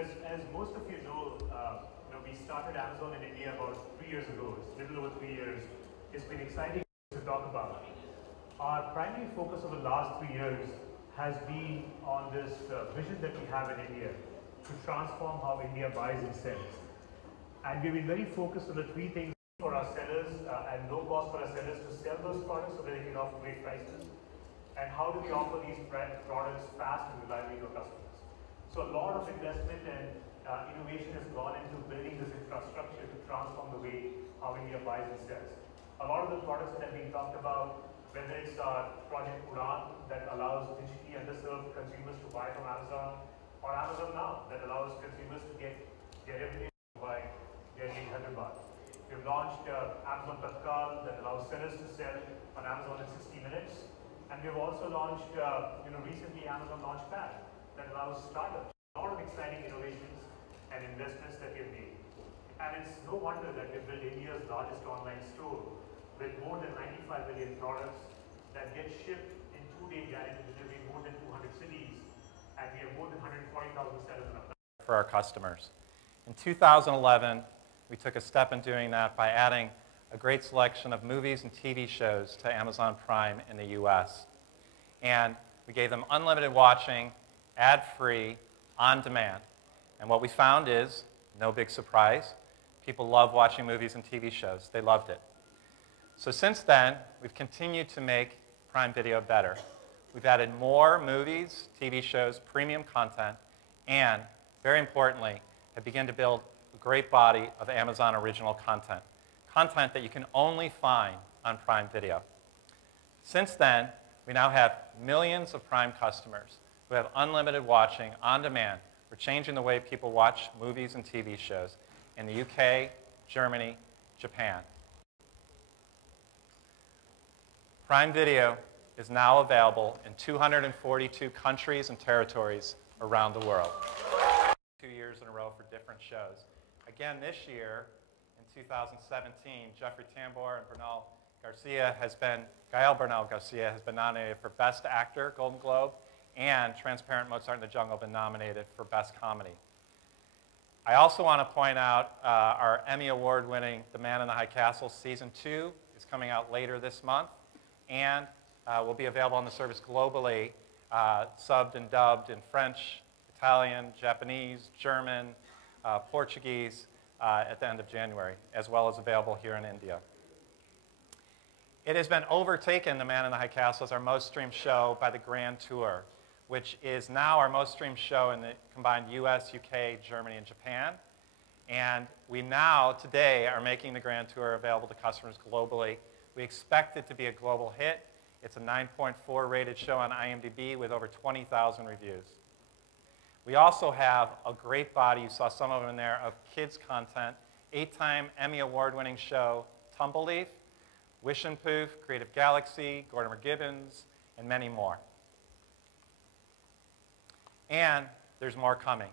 as most of we started Amazon in India about 3 years ago. It's a little over 3 years. It's been exciting to talk about. Our primary focus over the last 3 years has been on this vision that we have in India to transform how India buys and sells. And we've been very focused on the three things for our sellers and low cost for our sellers to sell those products so that they can offer great prices. And how do we offer these products fast and reliably to our customers? So a lot of investment and innovation has gone into building this infrastructure to transform the way how India buys and sells. A lot of the products that have been talked about, whether it's our Project Udan that allows digitally underserved consumers to buy from Amazon, or Amazon Now that allows consumers to get their revenue by their 800 baht. We've launched Amazon Tatkal that allows sellers to sell on Amazon in 60 minutes. And we've also launched, recently Amazon Launchpad that allows startups. A lot of exciting innovations and investments that we've made. And it's no wonder that we've built India's largest online store with more than 95 million products that get shipped in 2-day guaranteed delivery in more than 200 cities. And we have more than 140,000 sellers on our platform. For our customers. In 2011, we took a step in doing that by adding a great selection of movies and TV shows to Amazon Prime in the US. And we gave them unlimited watching, ad-free, on demand. And what we found is, no big surprise, people love watching movies and TV shows. They loved it. So since then, we've continued to make Prime Video better. We've added more movies, TV shows, premium content, and, very importantly, have begun to build a great body of Amazon original content. Content that you can only find on Prime Video. Since then, we now have millions of Prime customers who have unlimited watching on demand. We're changing the way people watch movies and TV shows in the UK, Germany, Japan. Prime Video is now available in 242 countries and territories around the world. 2 years in a row for different shows. Again, this year, in 2017, Jeffrey Tambor and Gael Bernal Garcia has been nominated for Best Actor, Golden Globe, and Transparent Mozart in the Jungle been nominated for Best Comedy. I also want to point out our Emmy Award-winning The Man in the High Castle Season 2 is coming out later this month, and will be available on the service globally, subbed and dubbed in French, Italian, Japanese, German, Portuguese at the end of January, as well as available here in India. It has been overtaken, The Man in the High Castle, as our most streamed show by The Grand Tour, which is now our most streamed show in the combined US, UK, Germany, and Japan. And we now, today, are making The Grand Tour available to customers globally. We expect it to be a global hit. It's a 9.4 rated show on IMDb with over 20,000 reviews. We also have a great body, you saw some of them in there, of kids content, 8-time Emmy Award-winning show Tumbleleaf, Wish and Poof, Creative Galaxy, Gordon McGibbons, and many more. And there's more coming.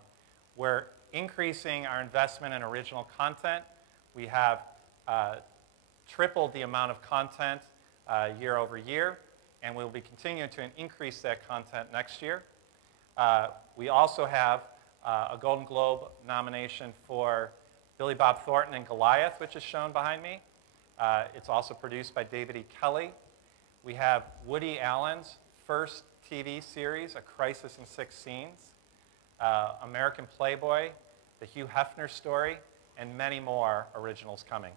We're increasing our investment in original content. We have tripled the amount of content year over year, and we'll be continuing to increase that content next year. We also have a Golden Globe nomination for Billy Bob Thornton and Goliath, which is shown behind me. It's also produced by David E. Kelley. We have Woody Allen's first TV series, A Crisis in 6 Scenes, American Playboy, The Hugh Hefner Story, and many more originals coming.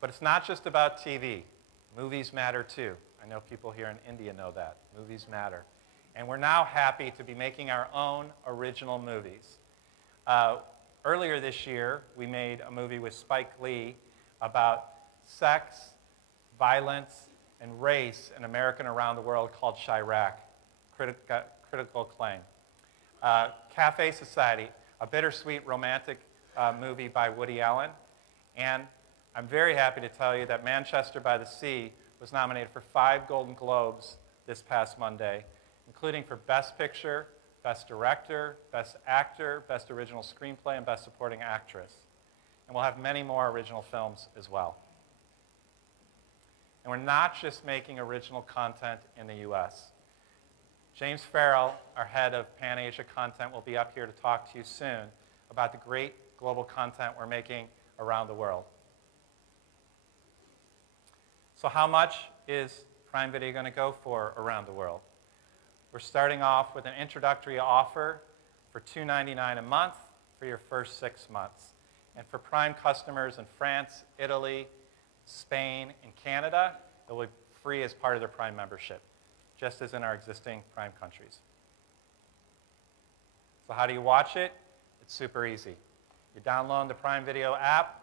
But it's not just about TV. Movies matter too. I know people here in India know that. Movies matter. And we're now happy to be making our own original movies. Earlier this year, we made a movie with Spike Lee about sex, violence, and race in America and around the world called Chirac, critical acclaim. Cafe Society, a bittersweet romantic movie by Woody Allen. And I'm very happy to tell you that Manchester by the Sea was nominated for 5 Golden Globes this past Monday, including for Best Picture, Best Director, Best Actor, Best Original Screenplay, and Best Supporting Actress. And we'll have many more original films as well. And we're not just making original content in the US. James Farrell, our head of Pan-Asia content, will be up here to talk to you soon about the great global content we're making around the world. So how much is Prime Video going to go for around the world? We're starting off with an introductory offer for $2.99 a month for your first 6 months. And for Prime customers in France, Italy, Spain, and Canada, it will be free as part of their Prime membership, just as in our existing Prime countries. So how do you watch it? It's super easy. You download the Prime Video app.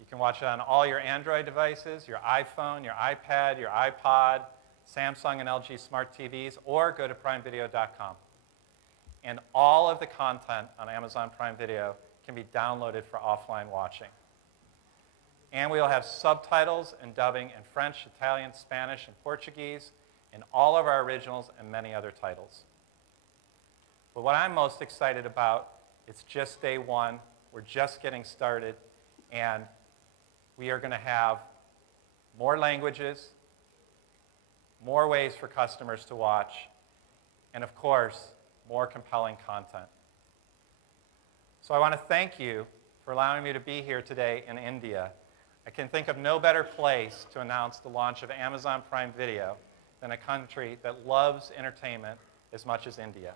You can watch it on all your Android devices, your iPhone, your iPad, your iPod, Samsung and LG smart TVs, or go to primevideo.com. And all of the content on Amazon Prime Video can be downloaded for offline watching. And we will have subtitles and dubbing in French, Italian, Spanish, and Portuguese in all of our originals and many other titles. But what I'm most excited about, it's just day one. We're just getting started. And we are going to have more languages, more ways for customers to watch, and of course, more compelling content. So I want to thank you for allowing me to be here today in India. I can think of no better place to announce the launch of Amazon Prime Video than a country that loves entertainment as much as India.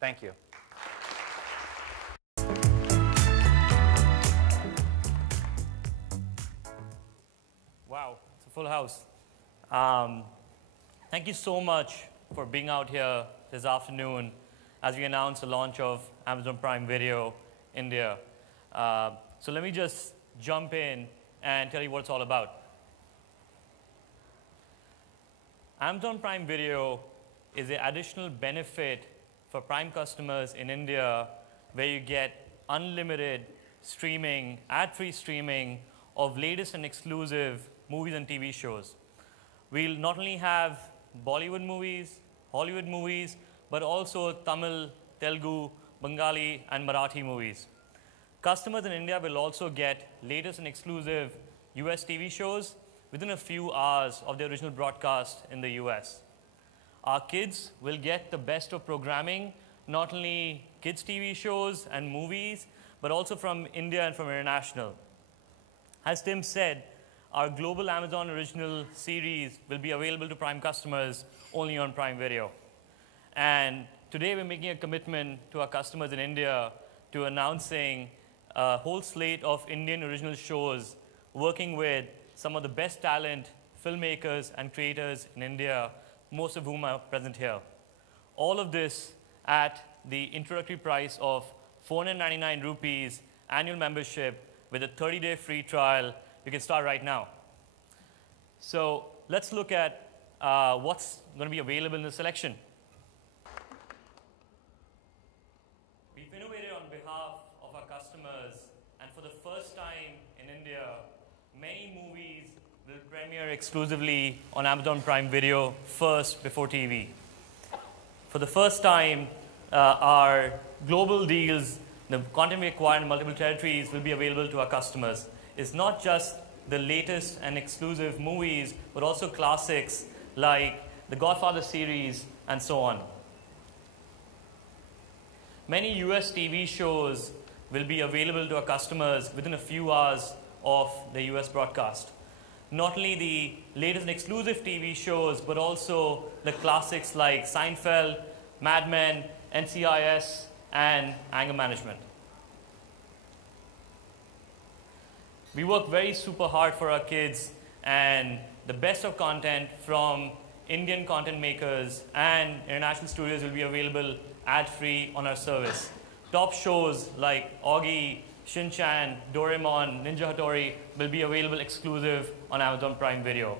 Thank you. Wow, it's a full house. Thank you so much for being out here this afternoon as we announce the launch of Amazon Prime Video India. So let me just jump in and tell you what it's all about. Amazon Prime Video is an additional benefit for Prime customers in India where you get unlimited streaming, ad-free streaming of latest and exclusive movies and TV shows. We'll not only have Bollywood movies, Hollywood movies, but also Tamil, Telugu, Bengali, and Marathi movies. Customers in India will also get latest and exclusive US TV shows within a few hours of the original broadcast in the US. Our kids will get the best of programming, not only kids TV shows and movies, but also from India and from international. As Tim said, our global Amazon original series will be available to Prime customers only on Prime Video. And today we're making a commitment to our customers in India to announcing a whole slate of Indian original shows working with some of the best talent, filmmakers, and creators in India, most of whom are present here. All of this at the introductory price of 499 rupees annual membership with a 30-day free trial. You can start right now. So let's look at what's going to be available in the selection. We've innovated on behalf of our customers, and for the first time in India, many movies will premiere exclusively on Amazon Prime Video first before TV. For the first time, our global deals, the content we acquire in multiple territories, will be available to our customers. It's not just the latest and exclusive movies, but also classics like the Godfather series and so on. Many US TV shows will be available to our customers within a few hours of the US broadcast. Not only the latest and exclusive TV shows, but also the classics like Seinfeld, Mad Men, NCIS, and Anger Management. We work very super hard for our kids, and the best of content from Indian content makers and international studios will be available ad-free on our service. Top shows like Augie, Shin-Chan, Doraemon, Ninja Hattori will be available exclusive on Amazon Prime Video.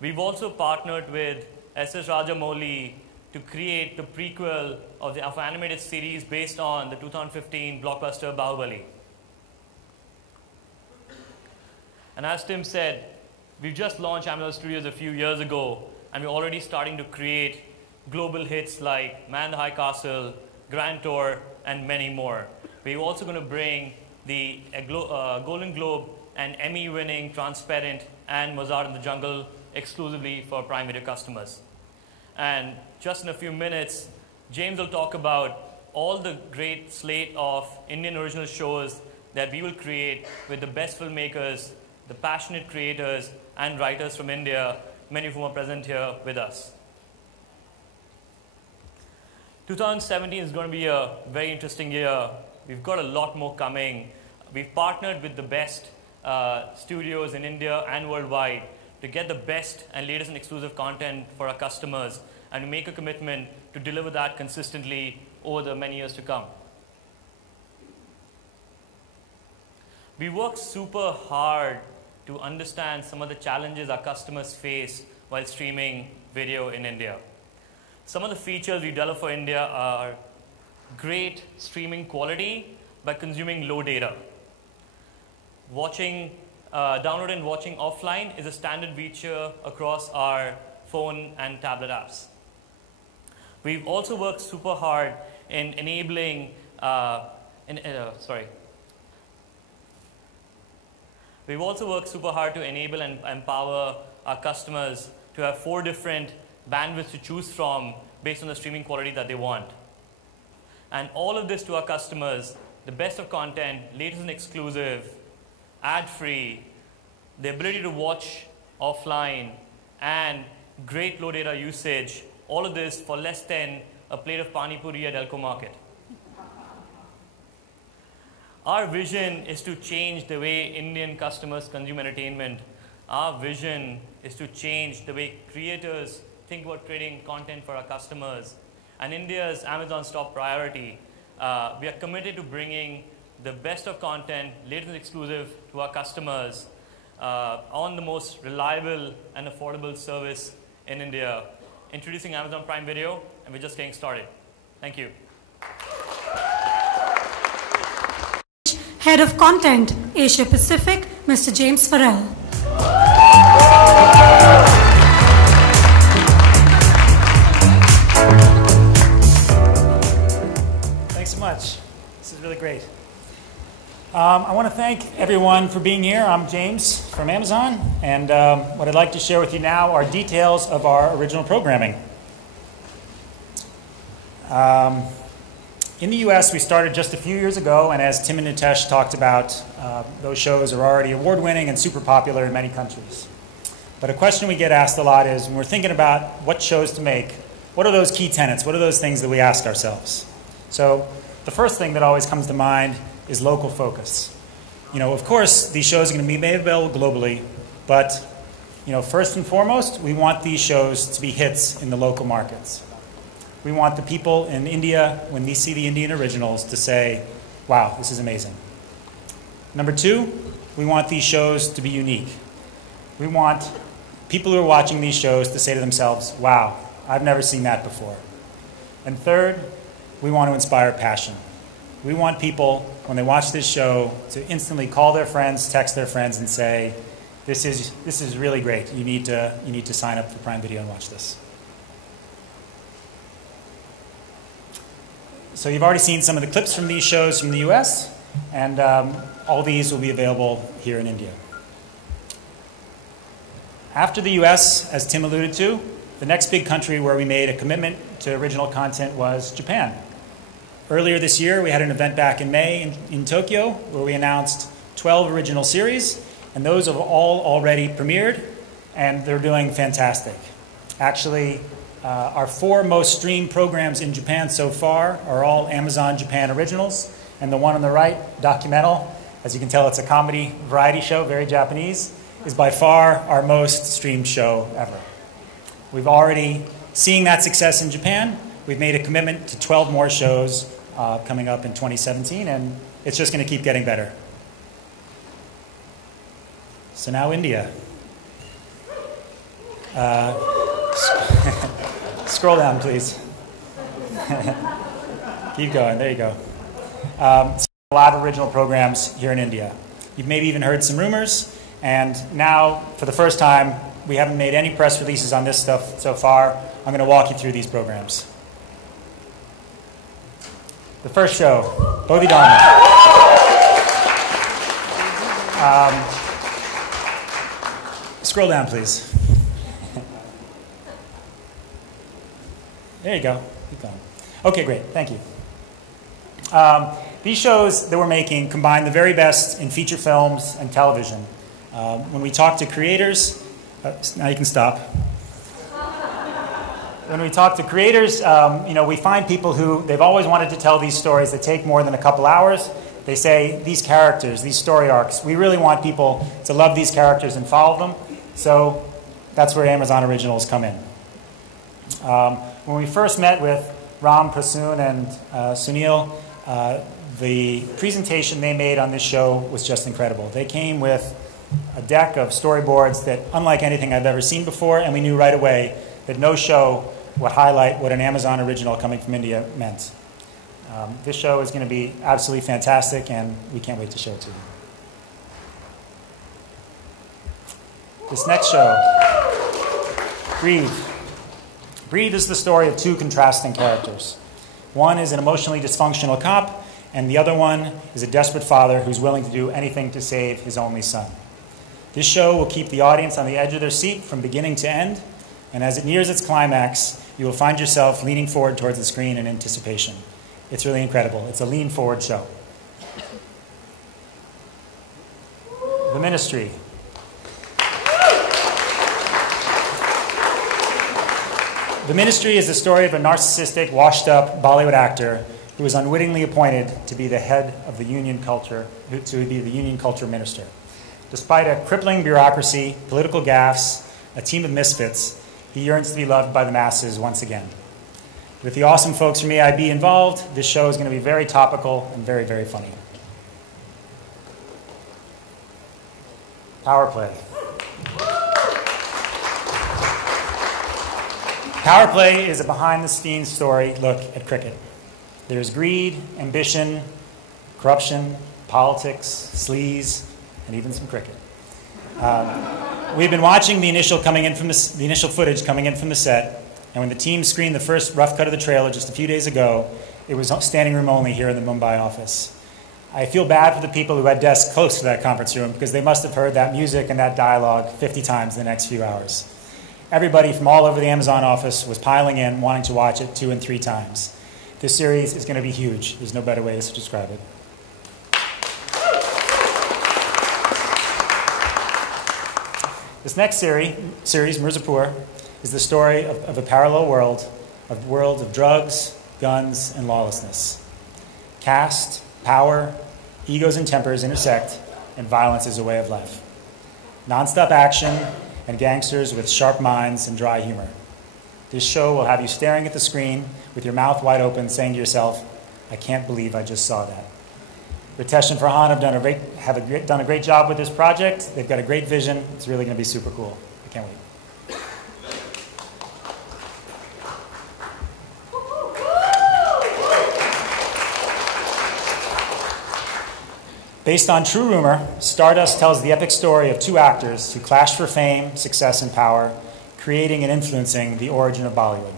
We've also partnered with S.S. Rajamouli to create the prequel of the animated series based on the 2015 blockbuster Bahubali. And as Tim said, we've just launched Amazon Studios a few years ago, and we're already starting to create global hits like Man in the High Castle, Grand Tour, and many more. We're also going to bring the Golden Globe and Emmy-winning Transparent and Mozart in the Jungle exclusively for Prime Video customers. And just in a few minutes, James will talk about all the great slate of Indian original shows that we will create with the best filmmakers, the passionate creators, and writers from India, many of whom are present here with us. 2017 is going to be a very interesting year. We've got a lot more coming. We've partnered with the best studios in India and worldwide to get the best and latest and exclusive content for our customers and to make a commitment to deliver that consistently over the many years to come. We work super hard to understand some of the challenges our customers face while streaming video in India. Some of the features we develop for India are great streaming quality by consuming low data. Download and watching offline is a standard feature across our phone and tablet apps. We've also worked super hard in enabling, We've also worked super hard to enable and empower our customers to have 4 different bandwidths to choose from based on the streaming quality that they want. And all of this to our customers, the best of content, latest and exclusive, ad-free, the ability to watch offline, and great low data usage, all of this for less than a plate of pani puri at Elko Market. Our vision is to change the way Indian customers consume entertainment. Our vision is to change the way creators think about creating content for our customers. And India's Amazon's top priority. We are committed to bringing the best of content, latest and exclusive, to our customers on the most reliable and affordable service in India. Introducing Amazon Prime Video, and we're just getting started. Thank you. Head of Content, Asia Pacific, Mr. James Farrell. Thanks so much. This is really great. I want to thank everyone for being here. I'm James from Amazon, and what I'd like to share with you now are details of our original programming. In the US, we started just a few years ago, and as Tim and Nitesh talked about, those shows are already award-winning and super popular in many countries. But a question we get asked a lot is, when we're thinking about what shows to make, what are those key tenets? What are those things that we ask ourselves? So the first thing that always comes to mind is local focus. Of course, these shows are going to be made available globally, but first and foremost, we want these shows to be hits in the local markets. We want the people in India, when they see the Indian originals, to say, wow, this is amazing. Number 2, we want these shows to be unique. We want people who are watching these shows to say to themselves, wow, I've never seen that before. And third, we want to inspire passion. We want people, when they watch this show, to instantly call their friends, text their friends, and say, this is really great. You need to sign up for Prime Video and watch this. So you've already seen some of the clips from these shows from the US, and all these will be available here in India. After the US, as Tim alluded to, the next big country where we made a commitment to original content was Japan. Earlier this year, we had an event back in May in Tokyo where we announced 12 original series, and those have all already premiered, and they're doing fantastic. Actually, our 4 most streamed programs in Japan so far are all Amazon Japan originals, and the one on the right, Documental, as you can tell, it's a comedy variety show, very Japanese, is by far our most streamed show ever. We've already seen that success in Japan. We've made a commitment to 12 more shows coming up in 2017, and it's just going to keep getting better. So now India. Scroll down, please. Keep going. There you go. A lot of original programs here in India. You've maybe even heard some rumors, and now, for the first time, we haven't made any press releases on this stuff so far. I'm going to walk you through these programs. The first show, Filmy Dhamaka. Scroll down, please. There you go. Keep going. Okay, great. Thank you. These shows that we're making combine the very best in feature films and television. When we talk to creators, now you can stop. When we talk to creators, we find people who they've always wanted to tell these stories that take more than a couple hours. They say, these characters, these story arcs, we really want people to love these characters and follow them. So that's where Amazon Originals come in. When we first met with Ram, Prasoon, and Sunil, the presentation they made on this show was just incredible. They came with a deck of storyboards that, unlike anything I've ever seen before, and we knew right away that no show would highlight what an Amazon original coming from India meant. This show is going to be absolutely fantastic, and we can't wait to show it to you. This next show, Breathe. Breathe is the story of two contrasting characters. One is an emotionally dysfunctional cop, and the other one is a desperate father who's willing to do anything to save his only son. This show will keep the audience on the edge of their seat from beginning to end, and as it nears its climax, you will find yourself leaning forward towards the screen in anticipation. It's really incredible. It's a lean-forward show. The Ministry. The Ministry is the story of a narcissistic, washed-up Bollywood actor who was unwittingly appointed to be the head of the union culture, to be the union culture minister. Despite a crippling bureaucracy, political gaffes, a team of misfits, he yearns to be loved by the masses once again. With the awesome folks from EIB involved, this show is going to be very topical and very, very funny. Power Play. Power Play is a behind-the-scenes story look at cricket. There's greed, ambition, corruption, politics, sleaze, and even some cricket. We've been watching the initial footage coming in from the set, and when the team screened the first rough cut of the trailer just a few days ago, it was standing room only here in the Mumbai office. I feel bad for the people who had desks close to that conference room because they must have heard that music and that dialogue 50 times in the next few hours. Everybody from all over the Amazon office was piling in, wanting to watch it 2 and 3 times. This series is going to be huge. There's no better way to describe it. This next series, Mirzapur, is the story of a parallel world of drugs, guns, and lawlessness. Caste, power, egos and tempers intersect, and violence is a way of life. Non-stop action and gangsters with sharp minds and dry humor. This show will have you staring at the screen with your mouth wide open, saying to yourself, I can't believe I just saw that. Ritesh and Farhan have done a great job with this project. They've got a great vision. It's really going to be super cool. I can't wait. Based on true rumor, Stardust tells the epic story of two actors who clash for fame, success, and power, creating and influencing the origin of Bollywood.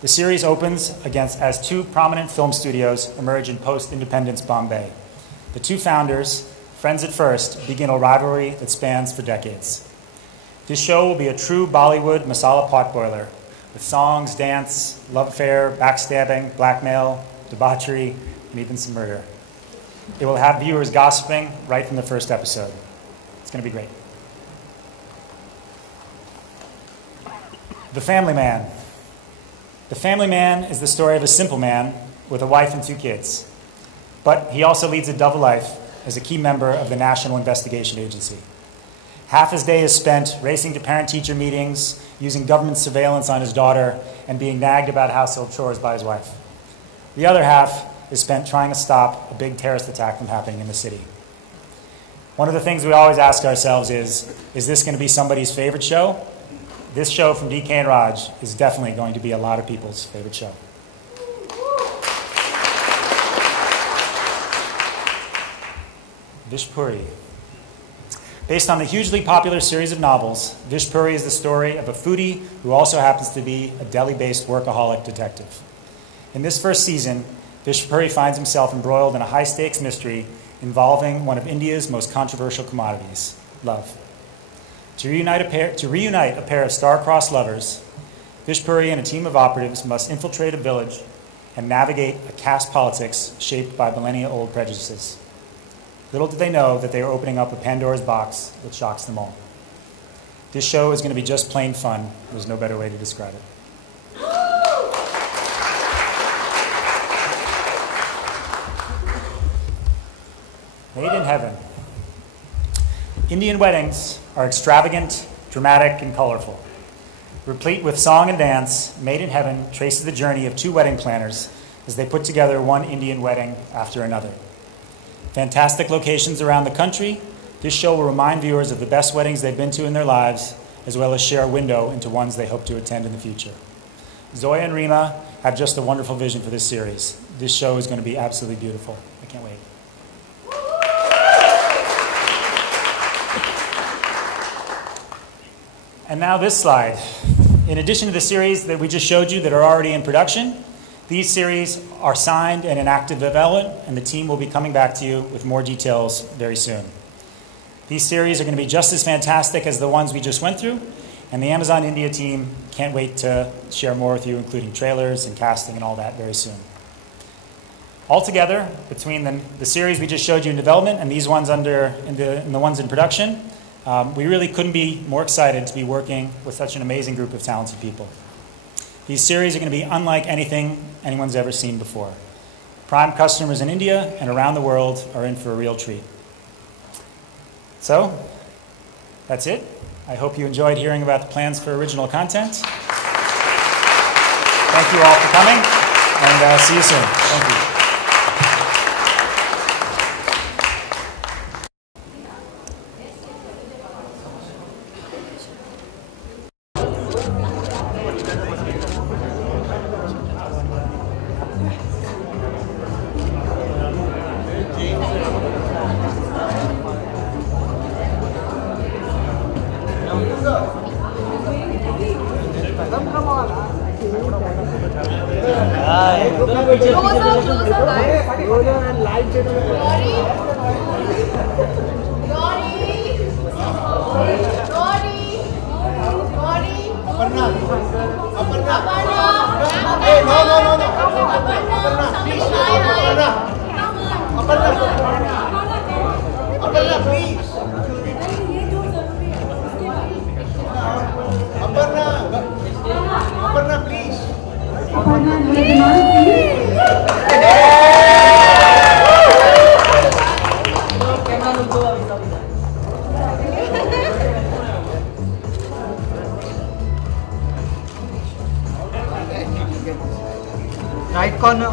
The series opens as two prominent film studios emerge in post-independence Bombay. The two founders, friends at first, begin a rivalry that spans for decades. This show will be a true Bollywood masala potboiler, with songs, dance, love affair, backstabbing, blackmail, debauchery, and even some murder. It will have viewers gossiping right from the first episode. It's going to be great. The Family Man. The Family Man is the story of a simple man with a wife and 2 kids. But he also leads a double life as a key member of the National Investigation Agency. Half his day is spent racing to parent-teacher meetings, using government surveillance on his daughter, and being nagged about household chores by his wife. The other half is spent trying to stop a big terrorist attack from happening in the city. One of the things we always ask ourselves is this going to be somebody's favorite show? This show from DK and Raj is definitely going to be a lot of people's favorite show. Vishpuri. Based on the hugely popular series of novels, Vishpuri is the story of a foodie who also happens to be a Delhi-based workaholic detective. In this first season, Vishpuri finds himself embroiled in a high-stakes mystery involving one of India's most controversial commodities, love. To reunite a pair of star-crossed lovers, Vish Puri and a team of operatives must infiltrate a village and navigate a caste politics shaped by millennia-old prejudices. Little did they know that they were opening up a Pandora's box that shocks them all. This show is going to be just plain fun. There's no better way to describe it. Made in heaven. Indian weddings are extravagant, dramatic, and colorful. Replete with song and dance, Made in Heaven traces the journey of two wedding planners as they put together one Indian wedding after another. Fantastic locations around the country, this show will remind viewers of the best weddings they've been to in their lives, as well as share a window into ones they hope to attend in the future. Zoya and Rima have just a wonderful vision for this series. This show is going to be absolutely beautiful. I can't wait. And now this slide. In addition to the series that we just showed you that are already in production, these series are signed and in active development, and the team will be coming back to you with more details very soon. These series are going to be just as fantastic as the ones we just went through, and the Amazon India team can't wait to share more with you, including trailers and casting and all that very soon. Altogether, between the series we just showed you in development and these ones and the ones in production, we really couldn't be more excited to be working with such an amazing group of talented people. These series are going to be unlike anything anyone's ever seen before. Prime customers in India and around the world are in for a real treat. So, that's it. I hope you enjoyed hearing about the plans for original content. Thank you all for coming, and see you soon. Thank you. Right corner.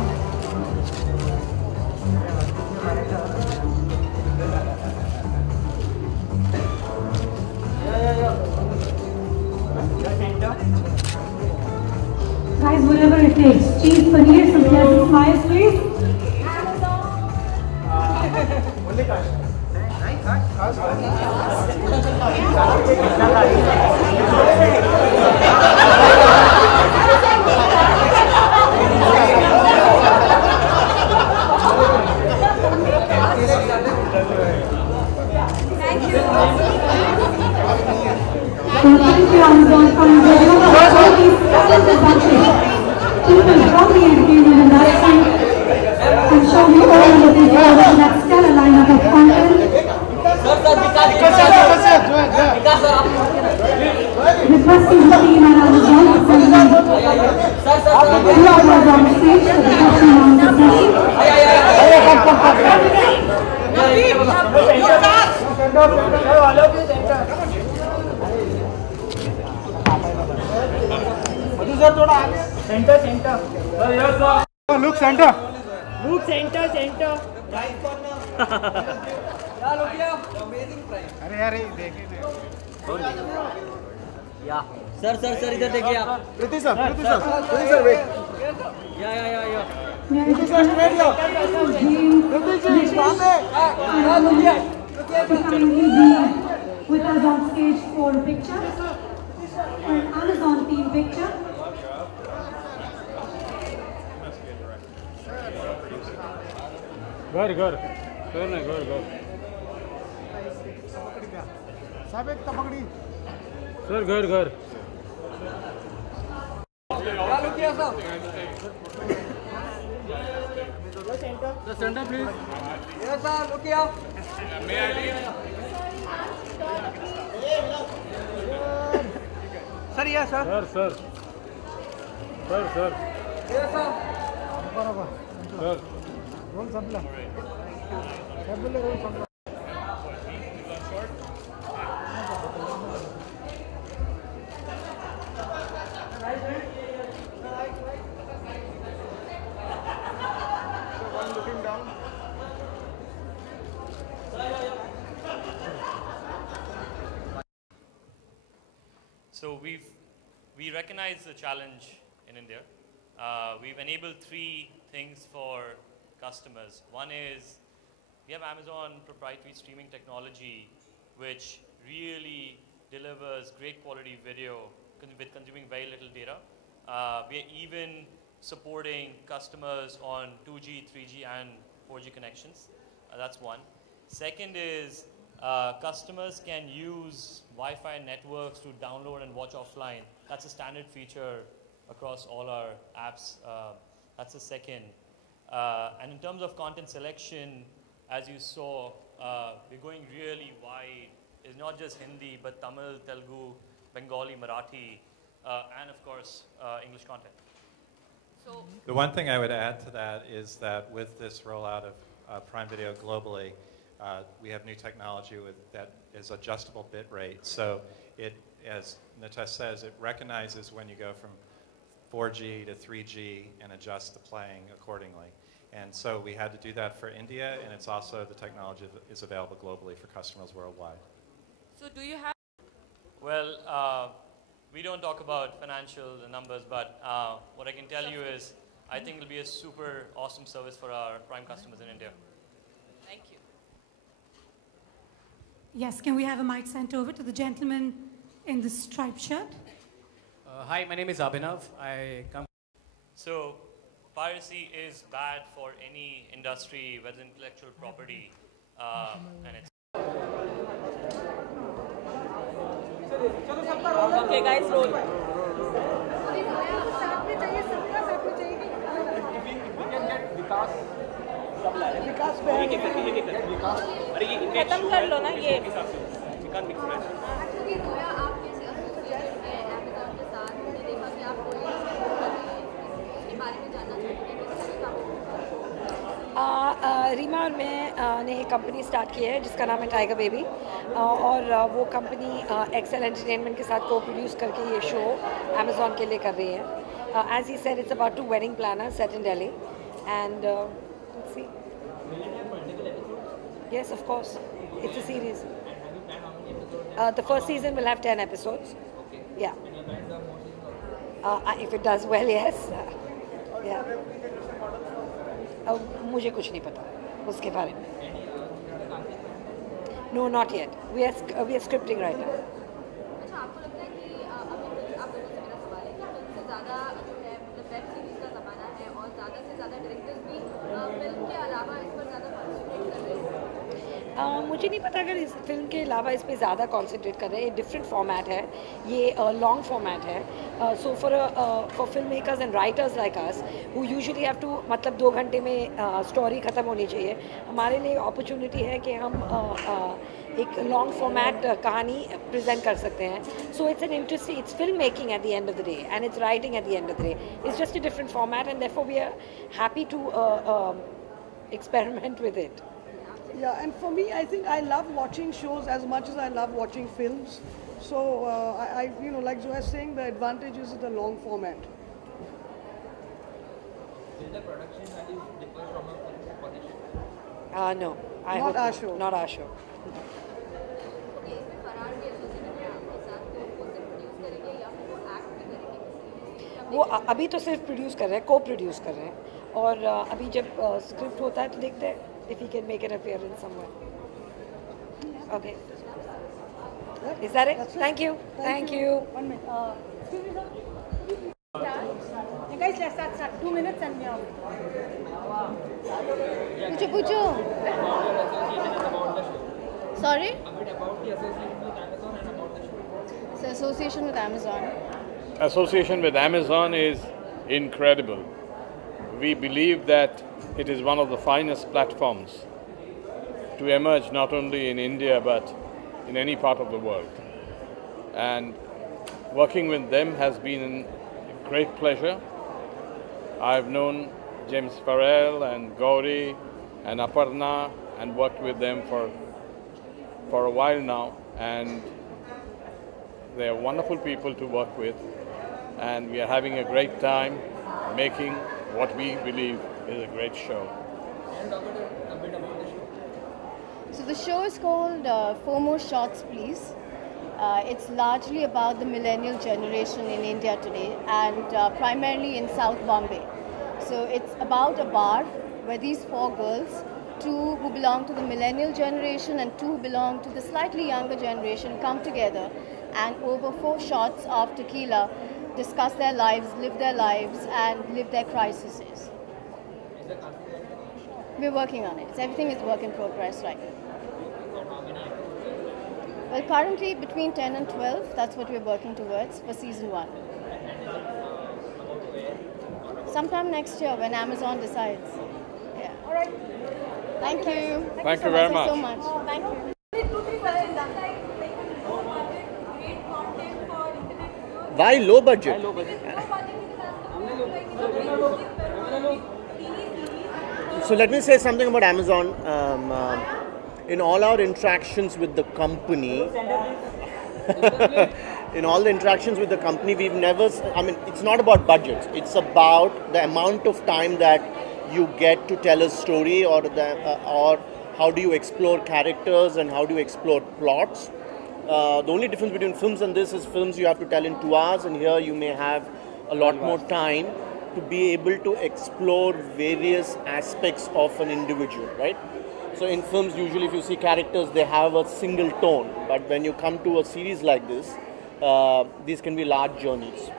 Guys, whatever it takes. Cheese, paneer, some pleasant smiles, please. Thank you, Amazon, for your video. People from the entertainment industry and show you all looking forward to that stellar lineup of content. Requesting the team at Amazon to send me bloggers on stage for the question and Center, center. Look center. Look center, center. Right corner. Yeah, look here. Amazing price. अरे देखिए. Yeah. Sir, इधर देखिए आप. Priti sir, wait. Yeah. Priti sir, wait here. Priti ji, वहाँ पे. With us on stage for a picture, for an Amazon team picture. घर साहब एक तपकड़ी सर घर look here, sir. The center, please. Yes, sir. Look here. May I leave? Sir, yes, sir. Sir. Yes, sir. Sir. Roll sample. So we recognize the challenge in India. We've enabled three things for customers. One is we have Amazon proprietary streaming technology, which really delivers great quality video with consuming very little data. We are even supporting customers on 2G, 3G, and 4G connections. That's one. Second is customers can use Wi-Fi networks to download and watch offline. That's a standard feature across all our apps. That's the second. And in terms of content selection, as you saw, we're going really wide. It's not just Hindi, but Tamil, Telugu, Bengali, Marathi, and of course, English content. So, The one thing I would add to that is that with this rollout of Prime Video globally, we have new technology that is adjustable bit rate. So it, as Nitesh says, it recognizes when you go from 4G to 3G and adjusts the playing accordingly. And so we had to do that for India, and it's also the technology that is available globally for customers worldwide. so do you have? Well, we don't talk about financial numbers, but what I can tell you is I think it'll be a super awesome service for our Prime customers in India. Thank you. Yes, can we have a mic sent over to the gentleman in the striped shirt? Hi, my name is Abhinav. I come. So piracy is bad for any industry, whether intellectual property, and it's Okay, guys, roll. खत्म कर लो ना ये actually Zoya आप कैसे associate है Amazon के साथ मैंने देखा कि आप कोई इसके बारे में जानना चाहते हैं किस तरह का रीमा और मैं ने एक कंपनी स्टार्ट की है जिसका नाम है टाइगर बेबी और वो कंपनी एक्सेल एंटरटेनमेंट के साथ को प्रोड्यूस करके ये शो अमेज़ॉन के लिए कर रही है as he said it's about 2 wedding planners set in Delhi and see yes of course it's a series the first season will have 10 episodes yeah if it does well yes yeah मुझे कुछ नहीं पता उसके बारे में no not yet we are scripting right now अच्छा आपको लगता है कि अभी आप लोगों से मेरा सवाल है कि फिल्म से ज़्यादा जो है मतलब वेब सीरीज का ज़माना है और ज़्यादा से ज़्यादा डायरेक्टर्स भी फिल्म के अलावा इस पर ज़्यादा कॉन्सेंट्रेट कर रहे हैं मुझे नहीं पता अगर इस फिल्म के अलावा इस पे ज़्यादा कॉन्सेंट्रेट कर रहे हैं ये डिफरेंट फॉर्मेट है ये लॉन्ग फॉर्मेट है so for film makers and writers like us who usually have to मतलब 2 घंटे में स्टोरी ख़त्म होनी चाहिए हमारे लिए अपॉर्चुनिटी है कि हम एक लॉन्ग फॉर्मेट कहानी प्रेजेंट कर सकते हैं so it's an interesting it's film making at the end of the day and it's writing at the end of the day it's just a different format and therefore we are happy to experiment with it. Yeah, and for me, I think I love watching shows as much as I love watching films. So I you know, like Zoya is saying, the advantage is the long format. Will the production value differ from a film for the show? No, I Not hope our show. Not our show. Okay इसमें फरार भी associated है आपके साथ तो वो सिर्फ produce करेंगे या फिर वो एक्ट भी करेंगे वो अभी तो सिर्फ प्रोड्यूस कर रहे हैं को प्रोड्यूस कर रहे हैं और अभी जब स्क्रिप्ट होता है तो देखते हैं if he can make an appearance somewhere. Okay. Is that it? Thank you. Thank you. 1 minute. Excuse me, sir. Yeah, guys, let's start. 2 minutes and we are out. पूछो Sorry? A bit about the association with Amazon and about the show. So association with Amazon. association with Amazon is incredible. We believe that it is one of the finest platforms to emerge not only in India but in any part of the world. And working with them has been a great pleasure. I've known James Farrell and Gauri and Aparna and worked with them for a while now, and they are wonderful people to work with, and we are having a great time making what we believe is a great show. So the show is called Four More Shots Please. It's largely about the millennial generation in India today, and primarily in South Bombay. So it's about a bar where these four girls, two who belong to the millennial generation and two who belong to the slightly younger generation, come together and over 4 shots of tequila discuss their lives, live their lives, and live their crises. We're working on it. Everything is work in progress right now. Well, currently between 10 and 12, that's what we're working towards for season 1. Sometime next year when Amazon decides. Yeah. All right. Thank you. Thank you very much. So much. Thank you. Why low budget? So let me say something about Amazon. In all our interactions with the company, we've never, it's not about budgets. It's about the amount of time that you get to tell a story, or how do you explore characters and how do you explore plots. The only difference between films and this is films you have to tell in 2 hours, and here you may have a lot more time to be able to explore various aspects of an individual, right? So in films, usually if you see characters, they have a single tone. But when you come to a series like this, these can be large journeys.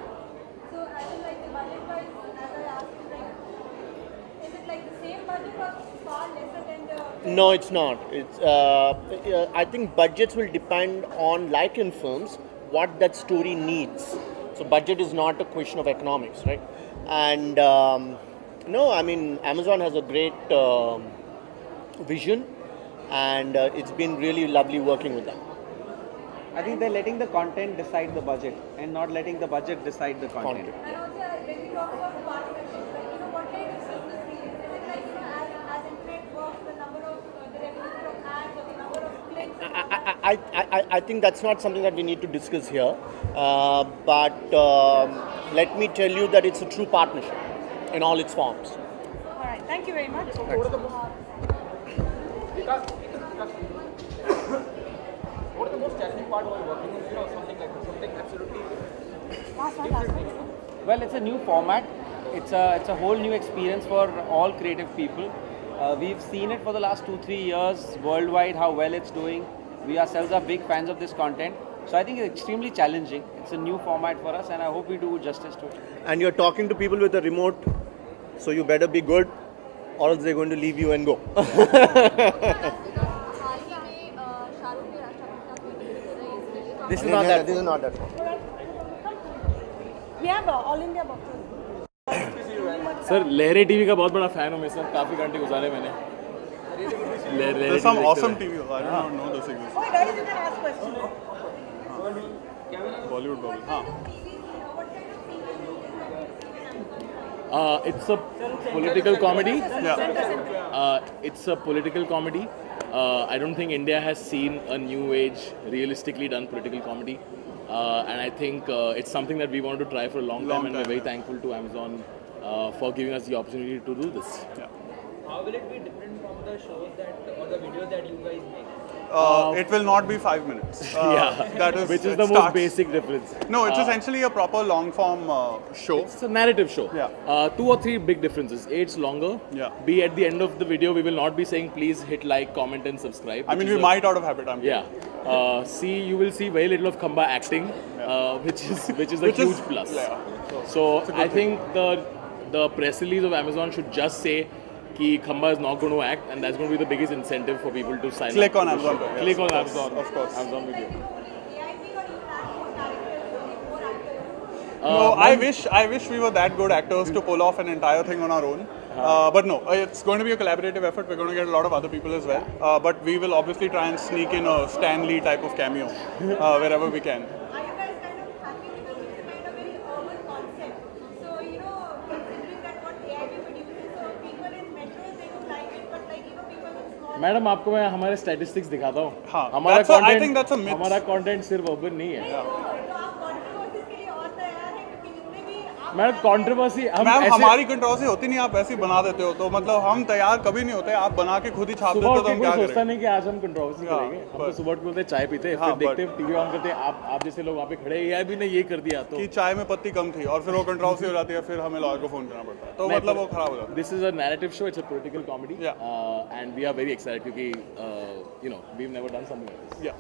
So, I would like the budget-wise, as I asked you, is it like the same budget or far lesser than the... No, it's not. It's, I think budgets will depend on, like in films, what that story needs. So budget is not a question of economics, right? And no, I mean, Amazon has a great vision, and it's been really lovely working with them. I think they're letting the content decide the budget and not letting the budget decide the content. And also, when we talk about partnerships, like, what kind of business is it like, as internet works, the number of, the revenue from ads or the number of clicks? I think that's not something that we need to discuss here, but let me tell you that it's a true partnership in all its forms. All right, thank you very much. What is the most challenging part while working on something like this? Something absolutely... Well, it's a new format. It's a whole new experience for all creative people. We've seen it for the last 2-3 years worldwide, how well it's doing. We ourselves are big fans of this content. So I think it's extremely challenging. It's a new format for us, and I hope we do justice to it. And you're talking to people with a remote, so you better be good, or else they're going to leave you and go. This is not that. This is not that. We have all India boxes. Sir लहरे TV का बहुत बड़ा fan हूँ मैं sir काफ़ी घंटे गुजारे मैंने There's some awesome TV. I do not know this exists. Oh, guys, you can ask questions. Bollywood probably. It's a political comedy. Yeah. It's a political comedy. I don't think India has seen a new age, realistically done political comedy. And I think it's something that we wanted to try for a long time, and we're very thankful to Amazon for giving us the opportunity to do this. Yeah. How will it be different from the shows or the videos that you guys make? It will not be 5 minutes. Yeah, that is, which is the most basic difference. No, it's essentially a proper long-form show. It's a narrative show. Yeah. 2 or 3 big differences. A, it's longer. Yeah. B, at the end of the video, we will not be saying please hit like, comment, and subscribe. I mean, we might out of habit. C, you will see very little of Khamba acting, which is a huge plus. Yeah. So I think the press release of Amazon should just say कि Khamba is not going to act, and that's going to be the biggest incentive for people to sign Click up. on Amazon. Click on Amazon. Of course. Amazon video. No, I wish we were that good actors to pull off an entire thing on our own. But no, it's going to be a collaborative effort. We're going to get a lot of other people as well. But we will obviously try and sneak in a Stan Lee type of cameo wherever we can. Madam आपको मैं हमारे statistics दिखाता हूँ. हाँ, हमारा content सिर्फ urban नहीं है. मैडम कंट्रोवर्सी मैम हमारी कंट्रोवर्सी होती नहीं, आप ऐसी बना देते हो. तो मतलब हम तैयार कभी नहीं होते, आप बना के खुद ही छाप देते हो. तो हम क्या करें? सोचता नहीं कि आज हम कंट्रोवर्सी करेंगे. हम तो सुबह उठते चाय पीते, फिर देखते टीवी ऑन करते, आप जैसे लोग वहाँ पे खड़े, ये भी ने ये कर दिया तो कि चाय में पत्ती कम थी और फिर वो कंट्रोवर्सी हो जाती है, फिर हमें लॉयर को फोन करना पड़ता है. तो मतलब वो खराब हो जाता है. This is a narrative show, it's a political comedy and we are very excited क्योंकि you know we have never done something like this.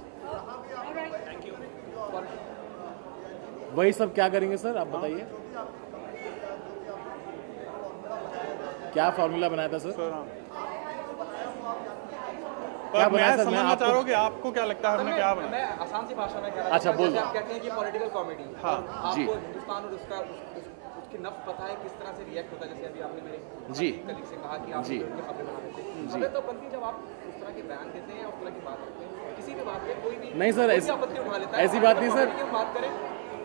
वही सब क्या करेंगे सर, आप बताइए. क्या फॉर्मूला बनाया था सर? क्या बनाया सर? मैं समझना चाह रहा हूँ कि आपको क्या लगता है हमने क्या बनाया? मैं आसान सी भाषा में कह रहा हूँ. अच्छा बोल. आप कहते हैं कि पॉलिटिकल कॉमेडी. हाँ जी. आपको हिंदुस्तान और उसकी नफ्स पता है किस तरह से रिएक्ट होता है. जैसे अभी आपने मेरे जी कलीग से कहा कि आप खबरें बना देते हैं. जी. तो बनती जब आप उस तरह के बयान देते हैं, उस तरह की बात करते हैं, किसी भी बात पे कोई भी नहीं सर, आपत्ति उठा लेता है. ऐसी बात नहीं सर. बात करें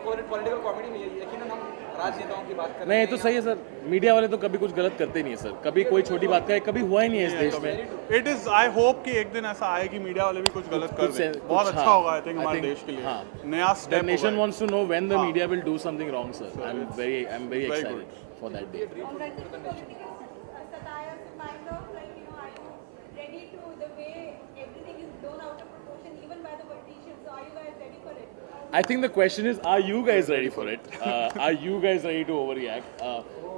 पॉलिटिकल कॉमेडी में यकीनन हम राजनेताओं की बात कर रहे हैं. नहीं तो सही है सर. मीडिया वाले तो कभी कुछ गलत करते नहीं है सर. कभी कोई छोटी बात का कभी हुआ ही नहीं है इस देश में. इट इज आई होप कि एक दिन ऐसा आए कि मीडिया वाले भी कुछ गलत कर दें. बहुत अच्छा होगा आई थिंक हमारे देश के लिए. नया step. The nation wants to know when the media will do something wrong, sir. I'm very excited for that day. I think the question is, are you guys ready for it? Are you guys ready to overreact?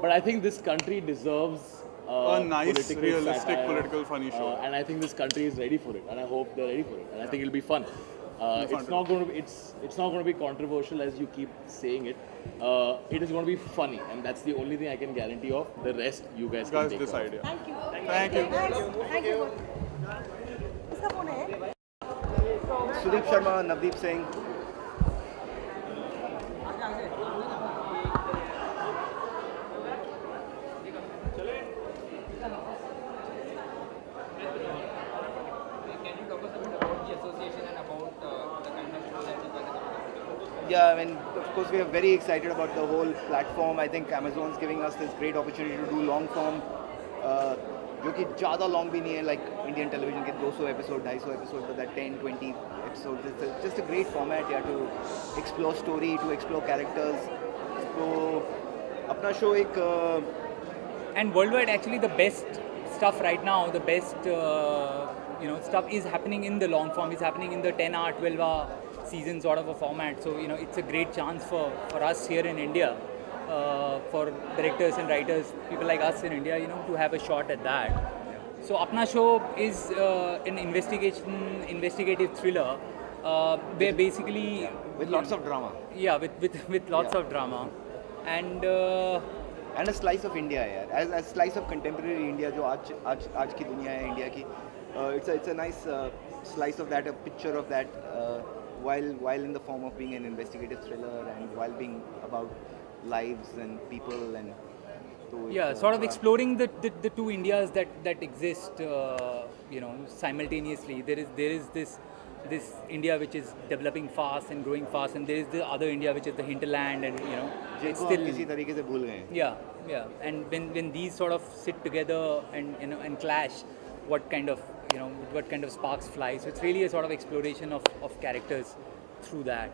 But I think this country deserves a nice, realistic, political, funny show. And I think this country is ready for it, and I hope they're ready for it. And I think it'll be fun. It's not going to be it's not going to be controversial as you keep saying it. It is going to be funny, and that's the only thing I can guarantee of. The rest you guys can take decide. Thank you. Thank you. Thank you. Sudeep Sharma, Navdeep Singh. Yeah, I mean, of course, we are very excited about the whole platform. I think Amazon's giving us this great opportunity to do long form, जो कि ज़्यादा long भी नहीं है, like Indian television के 200 episode, 250 episode, but that 10, 20 episodes. It's just a great format, yeah, to explore story, to explore characters. So, अपना show एक and worldwide actually the best stuff right now, the best stuff is happening in the long form, is happening in the 10-hour, 12-hour season sort of a format. So it's a great chance for us here in India, for directors and writers, people like us in India, to have a shot at that. So Apna Show is an investigative thriller, where basically with lots of drama. Yeah, with lots of drama, and a slice of India, yeah, as slice of contemporary India, जो आज की दुनिया है India की. It's a nice slice of that, a picture of that, while in the form of being an investigative thriller and while being about lives and people and. Yeah, sort of exploring the two Indias that exist, simultaneously. There is this India which is developing fast and growing fast, and there is the other India which is the hinterland, and it's still किसी तरीके से भूल गए. Yeah, and when these sort of sit together and clash, what kind of sparks fly. So it's really a sort of exploration of characters through that.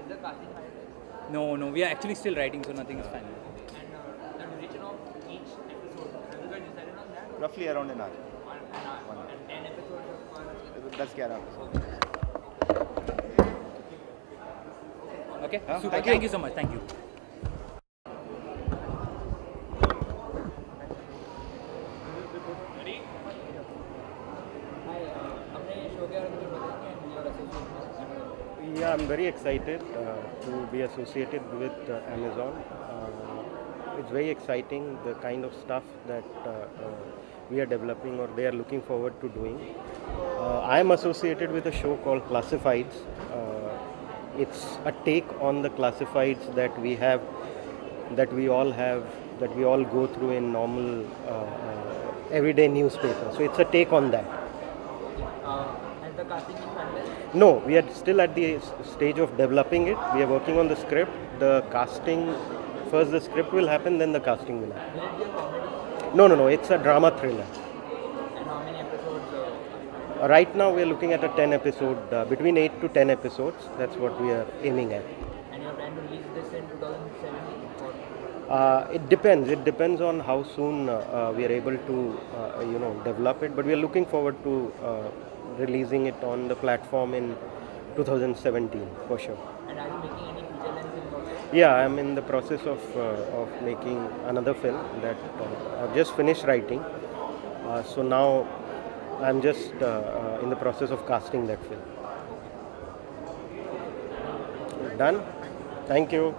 Is the casting hired? No, we are actually still writing, so nothing is final. And the duration of each episode, have you guys decided on that? Roughly around an hour. An hour. And 10 episodes? That's 11 episodes. Okay, super. Thank you so much. Thank you. Yeah, I'm very excited to be associated with Amazon. It's very exciting, the kind of stuff that we are developing or they are looking forward to doing. I am associated with a show called Classifieds. it's a take on the classifieds that we have, that we all go through in normal everyday newspaper. So it's a take on that. Has the casting been finalized? No, we are still at the stage of developing it. We are working on the script. The casting, first the script will happen, then the casting will happen. Will it be a comedy? No, it's a drama thriller. And how many episodes? Right now we are looking at a 10 episode, between 8 to 10 episodes. That's what we are aiming at. And you're planning to release this in 2017? It depends. It depends on how soon we are able to, develop it. But we are looking forward to releasing it on the platform in 2017 for sure. And are you making any feature length films? Yeah, I'm in the process of making another film that I've just finished writing. So now I'm just in the process of casting that film. Done? Thank you.